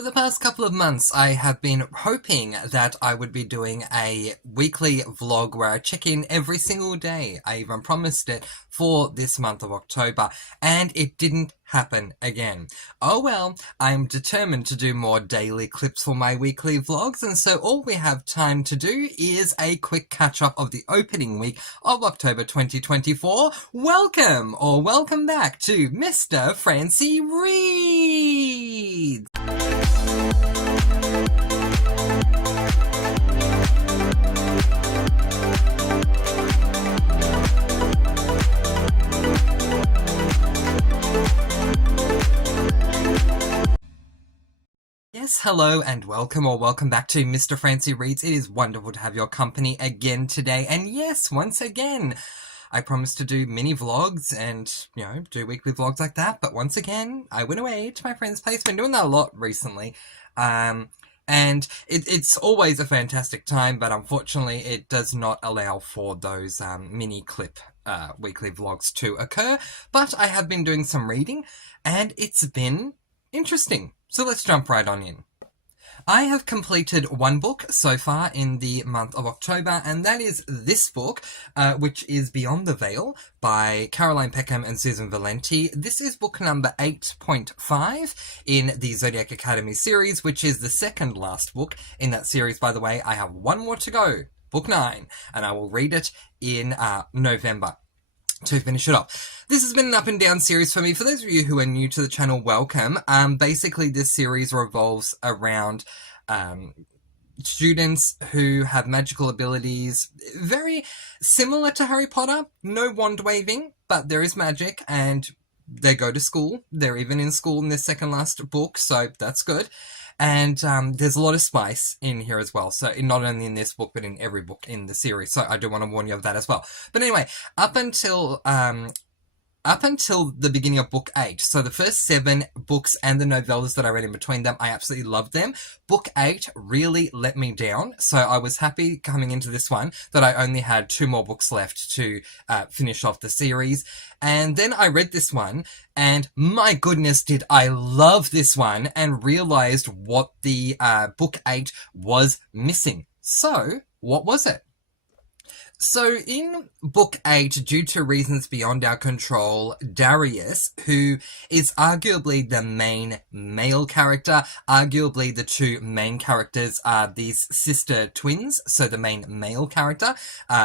For the past couple of months, I have been hoping that I would be doing a weekly vlog where I check in every single day. I even promised it for this month of October, and it didn't happen again. Oh well, I'm determined to do more daily clips for my weekly vlogs, and so all we have time to do is a quick catch-up of the opening week of October 2024. Welcome, or welcome back to Mr. Francy Reads! Yes, hello and welcome or welcome back to Mr. Francy Reads. It is wonderful to have your company again today. And yes, once again, I promised to do mini vlogs and, do weekly vlogs like that. But once again, I went away to my friend's place. Been doing that a lot recently. And it's always a fantastic time, but unfortunately it does not allow for those mini clip weekly vlogs to occur. But I have been doing some reading and it's been interesting. So let's jump right on in. I have completed one book so far in the month of October, and that is this book, which is Beyond the Veil by Caroline Peckham and Susan Valenti. This is book number 8.5 in the Zodiac Academy series, which is the second last book in that series, by the way. I have one more to go, book 9, and I will read it in November to finish it off. This has been an up and down series for me. For those of you who are new to the channel, welcome. Basically, this series revolves around students who have magical abilities, very similar to Harry Potter. No wand waving, but there is magic, and they go to school. They're even in school in this second last book, so that's good. And there's a lot of spice in here as well. So not only in this book, but in every book in the series. So I do want to warn you of that as well. But anyway, up until the beginning of book 8, so the first 7 books and the novellas that I read in between them, I absolutely loved them. Book 8 really let me down, so I was happy coming into this one that I only had 2 more books left to finish off the series. And then I read this one, and my goodness did I love this one, and realized what the book 8 was missing. So, what was it? So in book 8, due to reasons beyond our control, Darius, who is arguably the main male character, arguably the 2 main characters are these sister twins, so the main male character,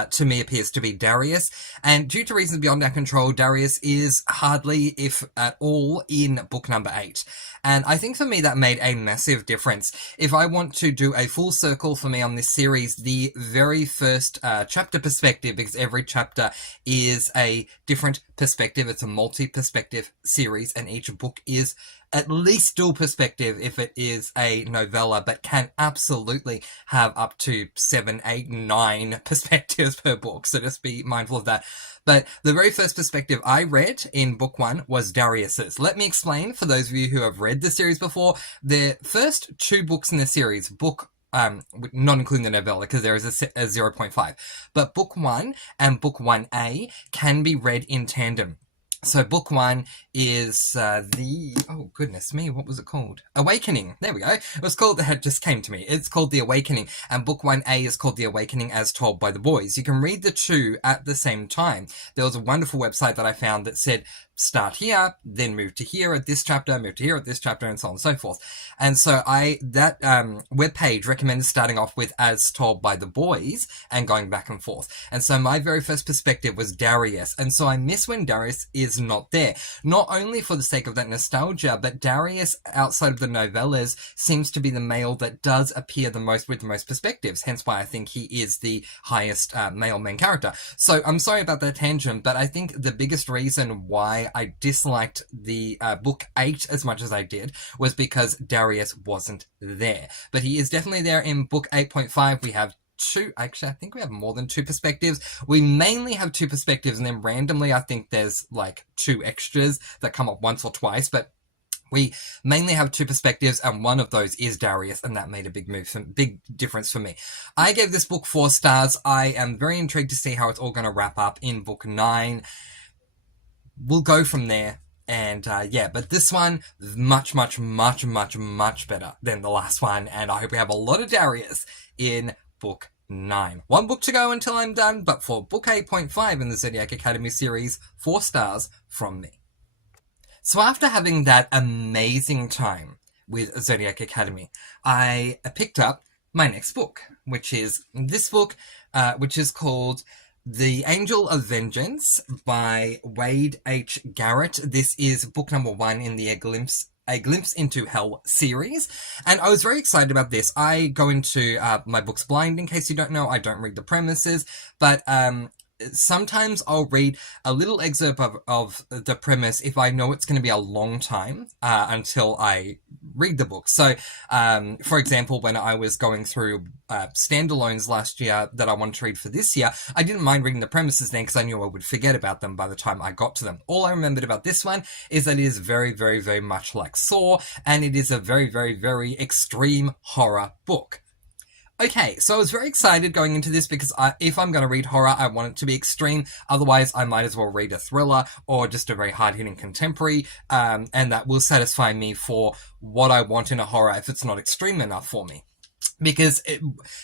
to me appears to be Darius, and due to reasons beyond our control, Darius is hardly, if at all, in book number 8. And I think for me that made a massive difference. If I want to do a full circle for me on this series, the very first chapter perspective, because every chapter is a different perspective, it's a multi-perspective series, and each book is at least dual perspective if it is a novella, but can absolutely have up to 7, 8, 9 perspectives per book, so just be mindful of that. But the very first perspective I read in book 1 was Darius's. Let me explain for those of you who have read the series before. The first 2 books in the series, not including the novella because there is a 0.5, but book 1 and book 1A can be read in tandem. So book 1 is oh goodness me, what was it called? Awakening. There we go. It was called, it just came to me. It's called The Awakening, and book 1A is called The Awakening as Told by the Boys. You can read the 2 at the same time. There was a wonderful website that I found that said, start here, then move to here at this chapter, move to here at this chapter, and so on and so forth. And so that webpage recommended starting off with As Told by the Boys and going back and forth. And so my very first perspective was Darius. And so I miss when Darius is not there. Not only for the sake of that nostalgia, but Darius, outside of the novellas, seems to be the male that does appear the most with the most perspectives. Hence why I think he is the highest male main character. So I'm sorry about that tangent, but I think the biggest reason why I disliked the book 8 as much as I did was because Darius wasn't there. But he is definitely there in book 8.5. We have 2, actually I think we have more than 2 perspectives. We mainly have 2 perspectives, and then randomly I think there's like 2 extras that come up once or twice, but we mainly have 2 perspectives, and one of those is Darius, and that made a big difference for me. I gave this book 4 stars. I am very intrigued to see how it's all going to wrap up in book 9. We'll go from there. And yeah, but this one much better than the last one, and I hope we have a lot of Darius in book 9. One book to go until I'm done, but for book 8.5 in the Zodiac Academy series, 4 stars from me. So after having that amazing time with Zodiac Academy, I picked up my next book, which is this book, which is called The Angel of Vengeance by Wade H. Garrett. This is book number 1 in the A Glimpse into Hell series, and I was very excited about this. I go into my books blind, in case you don't know. I don't read the premises, but sometimes I'll read a little excerpt of the premise if I know it's going to be a long time until I read the book. So, for example, when I was going through standalones last year that I wanted to read for this year, I didn't mind reading the premises then because I knew I would forget about them by the time I got to them. All I remembered about this one is that it is very, very, very much like Saw, and it is a very, very, very extreme horror book. Okay, so I was very excited going into this because if I'm going to read horror, I want it to be extreme. Otherwise, I might as well read a thriller or just a very hard-hitting contemporary, and that will satisfy me for what I want in a horror if it's not extreme enough for me. Because,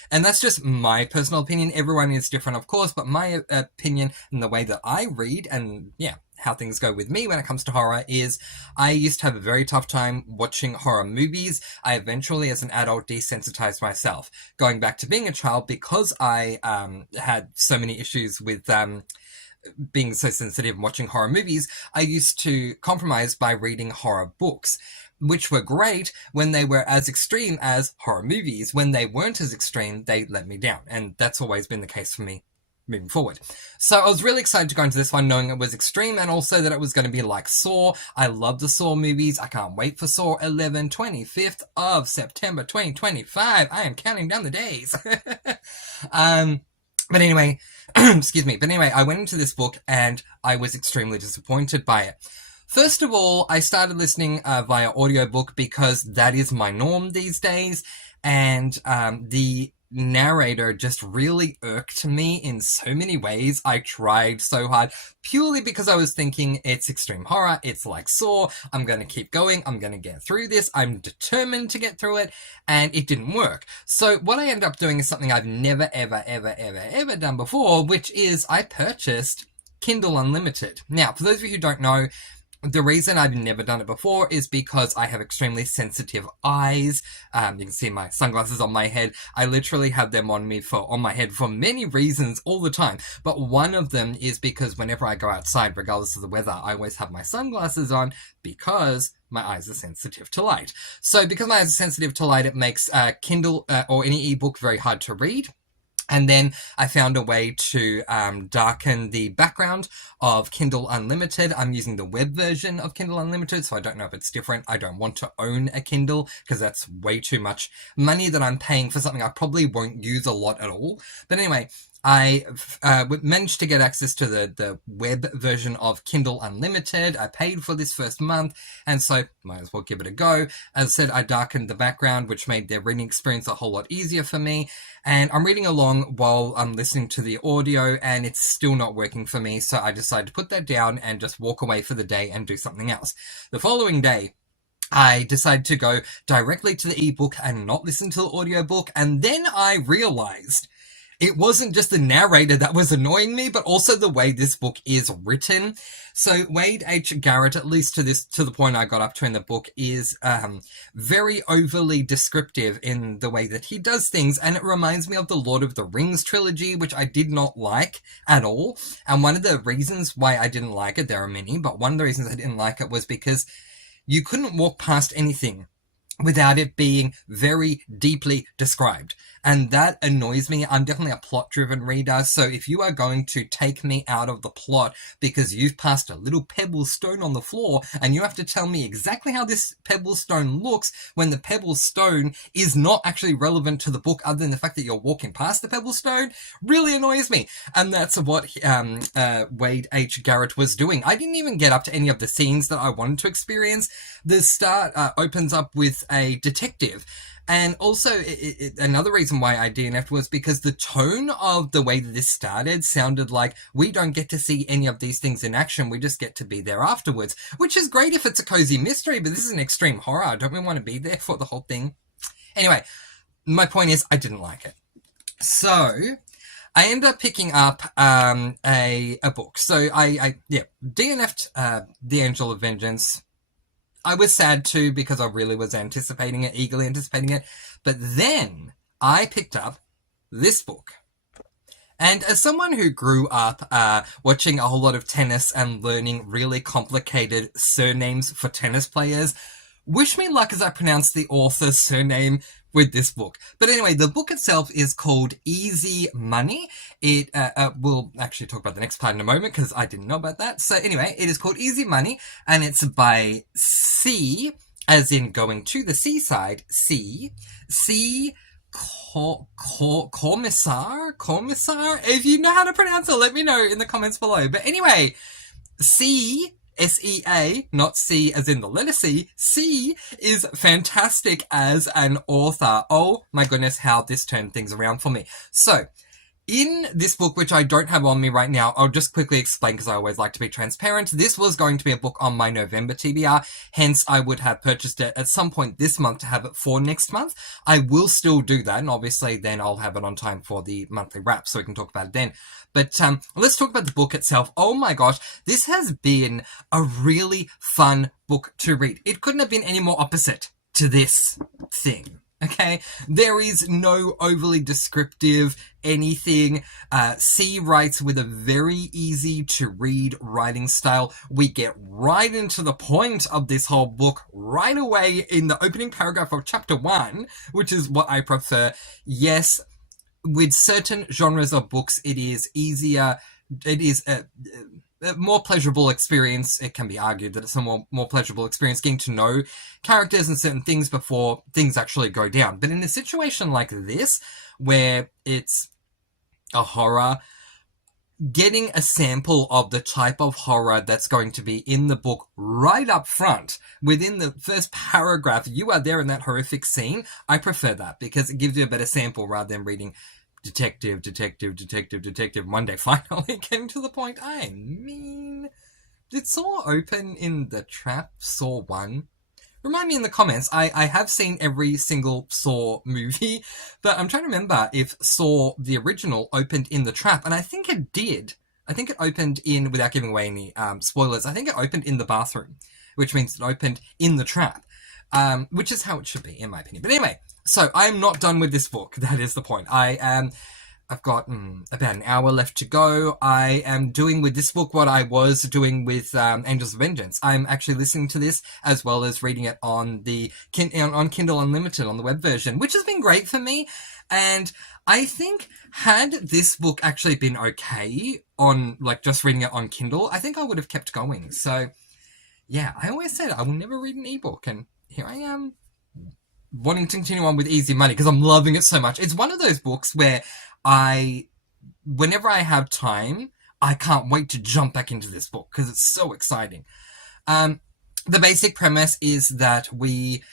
and that's just my personal opinion. Everyone is different, of course, but my opinion and the way that I read and, yeah, how things go with me when it comes to horror is I used to have a very tough time watching horror movies. I eventually, as an adult, desensitized myself. Going back to being a child, because I had so many issues with being so sensitive and watching horror movies, I used to compromise by reading horror books, which were great when they were as extreme as horror movies. When they weren't as extreme, they let me down. And that's always been the case for me moving forward. So I was really excited to go into this one knowing it was extreme and also that it was going to be like Saw. I love the Saw movies. I can't wait for Saw 11, 25th of September 2025. I am counting down the days. But anyway, excuse me. But anyway, I went into this book and I was extremely disappointed by it. First of all, I started listening via audiobook because that is my norm these days, and the narrator just really irked me in so many ways. I tried so hard, purely because I was thinking it's extreme horror, it's like Saw, I'm going to keep going, I'm going to get through this, I'm determined to get through it, and it didn't work. So what I ended up doing is something I've never, ever done before, which is I purchased Kindle Unlimited. Now, for those of you who don't know, the reason I've never done it before is because I have extremely sensitive eyes. You can see my sunglasses on my head. I literally have them on my head for many reasons all the time. But one of them is because whenever I go outside, regardless of the weather, I always have my sunglasses on because my eyes are sensitive to light. So because my eyes are sensitive to light, it makes Kindle or any ebook very hard to read. And then I found a way to darken the background of Kindle Unlimited. I'm using the web version of Kindle Unlimited, so I don't know if it's different. I don't want to own a Kindle because that's way too much money that I'm paying for something I probably won't use a lot at all. But anyway, I managed to get access to the web version of Kindle Unlimited. I paid for this first month, and so might as well give it a go. As I said, I darkened the background, which made the reading experience a whole lot easier for me. And I'm reading along while I'm listening to the audio, and it's still not working for me, so I decided to put that down and just walk away for the day and do something else. The following day, I decided to go directly to the ebook and not listen to the audiobook, and then I realized it wasn't just the narrator that was annoying me, but also the way this book is written. So Wade H. Garrett, at least to the point I got up to in the book, is very overly descriptive in the way that he does things, and it reminds me of the Lord of the Rings trilogy, which I did not like at all. And one of the reasons why I didn't like it, there are many, but one of the reasons I didn't like it was because you couldn't walk past anything without it being very deeply described. And that annoys me. I'm definitely a plot-driven reader, so if you are going to take me out of the plot because you've passed a little pebble stone on the floor and you have to tell me exactly how this pebble stone looks when the pebble stone is not actually relevant to the book other than the fact that you're walking past the pebble stone, really annoys me. And that's what Wade H. Garrett was doing. I didn't even get up to any of the scenes that I wanted to experience. The start opens up with a detective. And also, another reason why I DNF'd was because the tone of the way that this started sounded like we don't get to see any of these things in action, we just get to be there afterwards. Which is great if it's a cozy mystery, but this is an extreme horror. Don't we want to be there for the whole thing? Anyway, my point is, I didn't like it. So, I ended up picking up a book. So, I DNF'd The Angel of Vengeance. I was sad too because I really was anticipating it, eagerly anticipating it. But then I picked up this book. And as someone who grew up watching a whole lot of tennis and learning really complicated surnames for tennis players, wish me luck as I pronounce the author's surname with this book. But anyway, the book itself is called Easy Money. We'll actually talk about the next part in a moment because I didn't know about that. So anyway, it is called Easy Money, and it's by C, as in going to the seaside, C. Commissar? If you know how to pronounce it, let me know in the comments below. But anyway, C, S-E-A, not C as in the letter C. C is fantastic as an author. Oh my goodness, how this turned things around for me. So, in this book, which I don't have on me right now, I'll just quickly explain because I always like to be transparent. This was going to be a book on my November TBR, hence I would have purchased it at some point this month to have it for next month. I will still do that, and obviously then I'll have it on time for the monthly wrap, so we can talk about it then. But let's talk about the book itself. Oh my gosh, this has been a really fun book to read. It couldn't have been any more opposite to this thing. Okay, there is no overly descriptive anything. C writes with a very easy to read writing style. We get right into the point of this whole book right away in the opening paragraph of chapter 1, which is what I prefer. Yes, with certain genres of books, it is easier. It is a more pleasurable experience. It can be argued that it's a more pleasurable experience getting to know characters and certain things before things actually go down. But in a situation like this, where it's a horror, getting a sample of the type of horror that's going to be in the book right up front, within the first paragraph, you are there in that horrific scene. I prefer that because it gives you a better sample rather than reading detective. One day finally getting to the point. I mean, did Saw open in the trap? Saw 1? Remind me in the comments. I have seen every single Saw movie, but I'm trying to remember if Saw, the original, opened in the trap, and I think it did. I think it opened in, without giving away any spoilers, I think it opened in the bathroom, which means it opened in the trap, which is how it should be, in my opinion. But anyway, so I am not done with this book. That is the point. I've got about an hour left to go. I am doing with this book what I was doing with Angels of Vengeance. I'm actually listening to this as well as reading it on the on Kindle Unlimited on the web version, which has been great for me. And I think had this book actually been okay on like just reading it on Kindle, I think I would have kept going. So yeah, I always said I will never read an ebook, and here I am wanting to continue on with Easy Money because I'm loving it so much. It's one of those books where whenever I have time, I can't wait to jump back into this book because it's so exciting. The basic premise is that we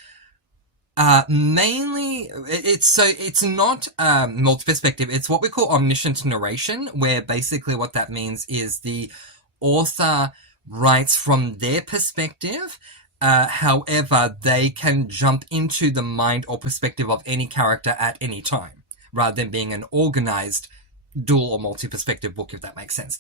mainly, it's not multi-perspective. It's what we call omniscient narration, where basically what that means is the author writes from their perspective. However, they can jump into the mind or perspective of any character at any time, rather than being an organized dual or multi-perspective book, if that makes sense.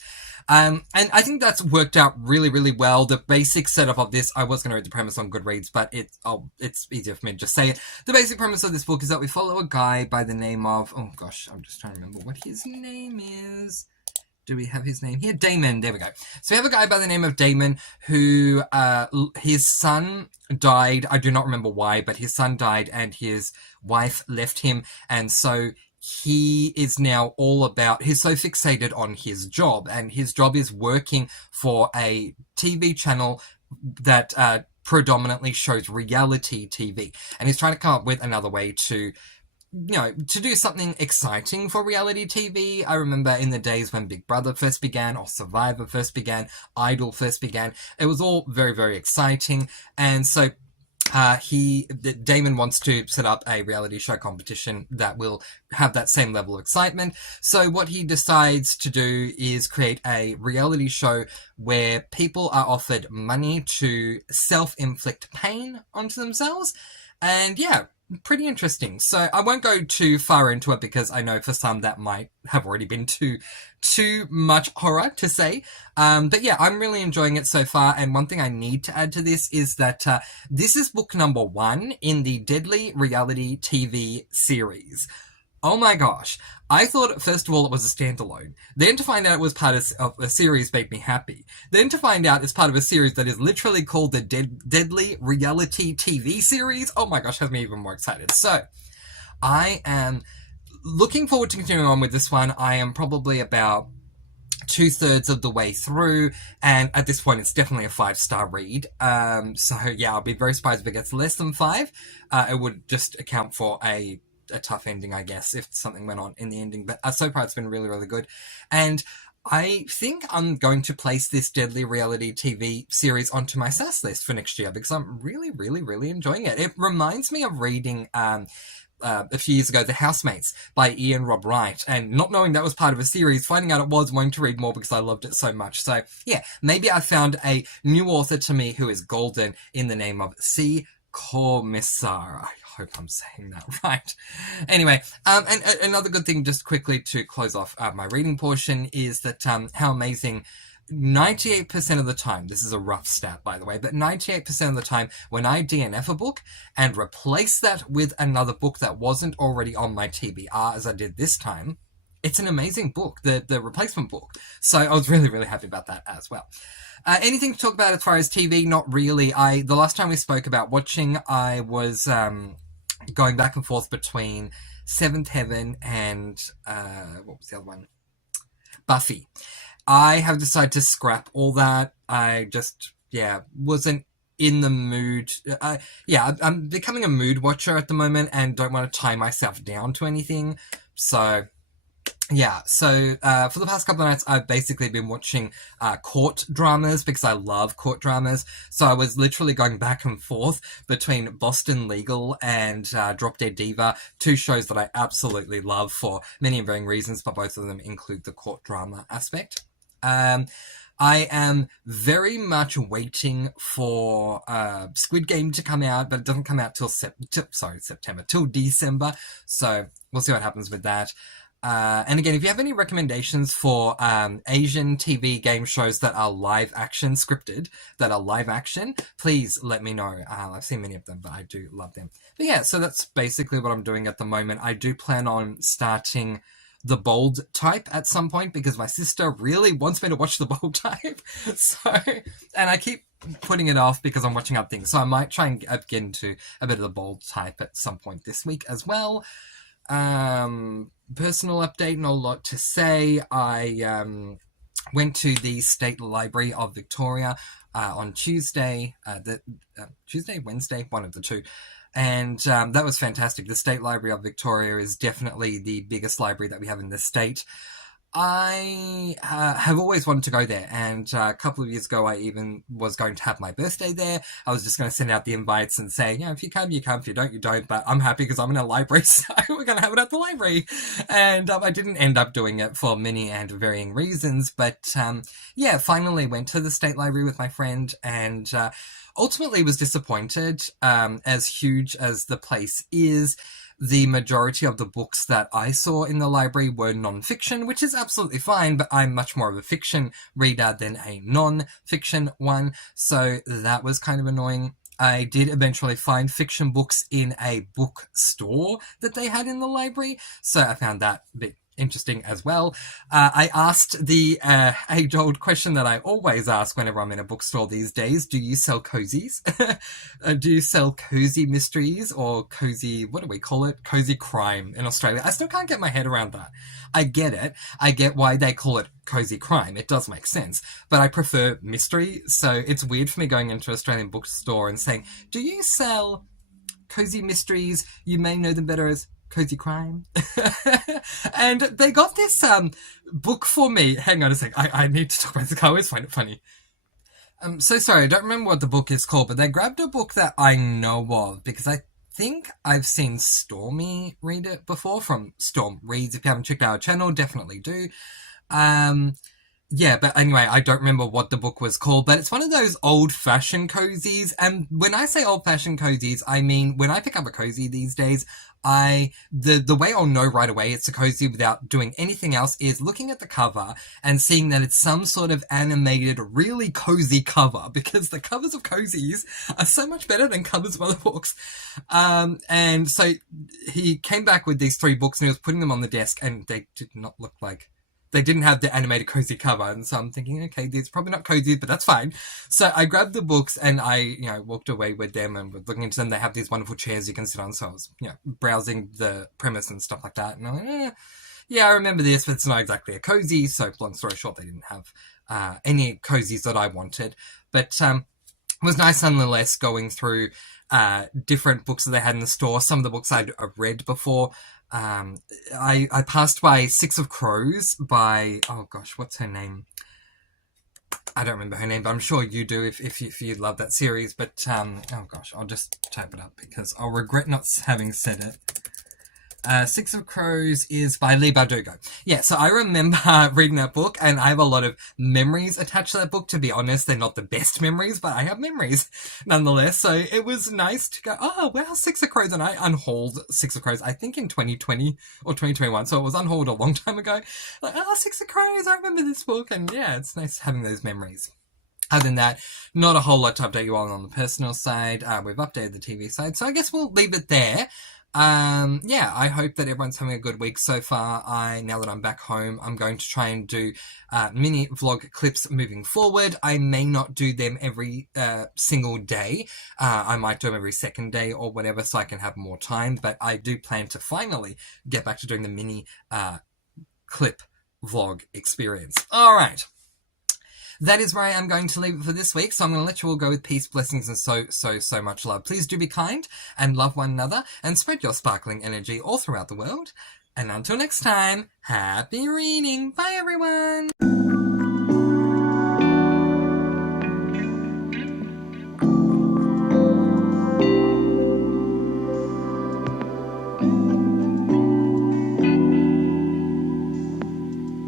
And I think that's worked out really, really well. The basic setup of this, I was going to read the premise on Goodreads, but it's easier for me to just say it. The basic premise of this book is that we follow a guy by the name of, oh gosh, I'm just trying to remember what his name is. Do we have his name here? Damon. There we go. So we have a guy by the name of Damon who, his son died. I do not remember why, but his son died and his wife left him. And so he is now he's so fixated on his job, and his job is working for a TV channel that predominantly shows reality TV. And he's trying to come up with another way to do something exciting for reality TV. I remember in the days when Big Brother first began, or Survivor first began, Idol first began. It was all very, very exciting. And so Damon wants to set up a reality show competition that will have that same level of excitement. So what he decides to do is create a reality show where people are offered money to self-inflict pain onto themselves. And yeah, pretty interesting. So I won't go too far into it because I know for some that might have already been too much horror to say. But yeah, I'm really enjoying it so far. And one thing I need to add to this is that this is book number 1 in the Deadly Reality TV series. Oh my gosh. I thought, first of all, it was a standalone. Then to find out it was part of a series made me happy. Then to find out it's part of a series that is literally called the Deadly Reality TV series. Oh my gosh, has me even more excited. So, I am looking forward to continuing on with this one. I am probably about 2/3 of the way through, and at this point it's definitely a 5-star read. So yeah, I'll be very surprised if it gets less than 5. It would just account for a tough ending, I guess, if something went on in the ending. But so far it's been really, really good. And I think I'm going to place this Deadly Reality TV series onto my SAS list for next year because I'm really, really, really enjoying it. It reminds me of reading a few years ago, The Housemates by Ian Rob Wright, and not knowing that was part of a series, finding out it was, wanting to read more because I loved it so much. So yeah, maybe I found a new author to me who is golden in the name of C. Commissar. I hope I'm saying that right. Anyway, and another good thing, just quickly to close off my reading portion, is that how amazing 98% of the time, this is a rough stat by the way, but 98% of the time when I DNF a book and replace that with another book that wasn't already on my TBR as I did this time, it's an amazing book, the replacement book. So I was really, really happy about that as well. Anything to talk about as far as TV? Not really. The last time we spoke about watching, I was going back and forth between Seventh Heaven and what was the other one? Buffy. I have decided to scrap all that. I just, wasn't in the mood. I'm becoming a mood watcher at the moment and don't want to tie myself down to anything. So, yeah, so for the past couple of nights, I've basically been watching court dramas because I love court dramas. So I was literally going back and forth between Boston Legal and Drop Dead Diva, 2 shows that I absolutely love for many and varying reasons, but both of them include the court drama aspect. I am very much waiting for Squid Game to come out, but it doesn't come out till September, till December. So we'll see what happens with that. And again, if you have any recommendations for Asian TV game shows that are live action, scripted, that are live action, please let me know. I've seen many of them, but I do love them. But yeah, so that's basically what I'm doing at the moment. I do plan on starting The Bold Type at some point because my sister really wants me to watch The Bold Type. So, and I keep putting it off because I'm watching other things. So I might try and get into a bit of The Bold Type at some point this week as well. Personal update, not a lot to say. I went to the State Library of Victoria on Tuesday, Wednesday, one of the two. And that was fantastic. The State Library of Victoria is definitely the biggest library that we have in the state. I have always wanted to go there, and a couple of years ago I even was going to have my birthday there. I was just going to send out the invites and say, if you come, you come, if you don't, you don't, but I'm happy because I'm in a library, so we're going to have it at the library. And I didn't end up doing it for many and varying reasons, but finally went to the State Library with my friend, and ultimately was disappointed. As huge as the place is, the majority of the books that I saw in the library were non-fiction, which is absolutely fine, but I'm much more of a fiction reader than a non-fiction one, so that was kind of annoying. I did eventually find fiction books in a bookstore that they had in the library, so I found that a bit interesting as well. I asked the age-old question that I always ask whenever I'm in a bookstore these days: do you sell cozies? Do you sell cozy mysteries or cozy, what do we call it? Cozy crime in Australia. I still can't get my head around that. I get it. I get why they call it cozy crime. It does make sense. But I prefer mystery, so it's weird for me going into an Australian bookstore and saying, do you sell cozy mysteries? You may know them better as cozy crime. And they got this book for me. Hang on a sec. I need to talk about this. I always find it funny. I'm so sorry, I don't remember what the book is called, but they grabbed a book that I know of because I think I've seen Stormy read it before from Storm Reads. If you haven't checked out our channel, definitely do. Um, Yeah, but anyway, I don't remember what the book was called, but it's one of those old-fashioned cozies. And when I say old-fashioned cozies, I mean when I pick up a cozy these days, the way I'll know right away it's a cozy without doing anything else is looking at the cover and seeing that it's some sort of animated, really cozy cover, because the covers of cozies are so much better than covers of other books. And so he came back with these 3 books and he was putting them on the desk, and they did not look like they didn't have the animated cozy cover, and so I'm thinking, okay, these are probably not cozy, but that's fine. So I grabbed the books and I, walked away with them and was looking into them. They have these wonderful chairs you can sit on, so I was, browsing the premise and stuff like that, and I'm like, yeah, I remember this, but it's not exactly a cozy. So long story short, they didn't have any cozies that I wanted, but it was nice nonetheless going through different books that they had in the store. Some of the books I'd read before. I passed by Six of Crows by, oh gosh, what's her name? I don't remember her name, but I'm sure you do if you love that series. But oh gosh, I'll just type it up because I'll regret not having said it. Six of Crows is by Leigh Bardugo. Yeah, so I remember reading that book, and I have a lot of memories attached to that book. To be honest, they're not the best memories, but I have memories nonetheless. So it was nice to go, oh, wow, Six of Crows. And I unhauled Six of Crows, I think in 2020 or 2021. So it was unhauled a long time ago. Like, oh, Six of Crows, I remember this book. And yeah, it's nice having those memories. Other than that, not a whole lot to update you on the personal side. We've updated the TV side, so I guess we'll leave it there. Yeah, I hope that everyone's having a good week so far. Now that I'm back home, I'm going to try and do mini vlog clips moving forward. I may not do them every single day. I might do them every second day or whatever, so I can have more time. But I do plan to finally get back to doing the mini clip vlog experience. All right. That is where I am going to leave it for this week, so I'm going to let you all go with peace, blessings, and so much love. Please do be kind and love one another and spread your sparkling energy all throughout the world. And until next time, happy reading. Bye, everyone.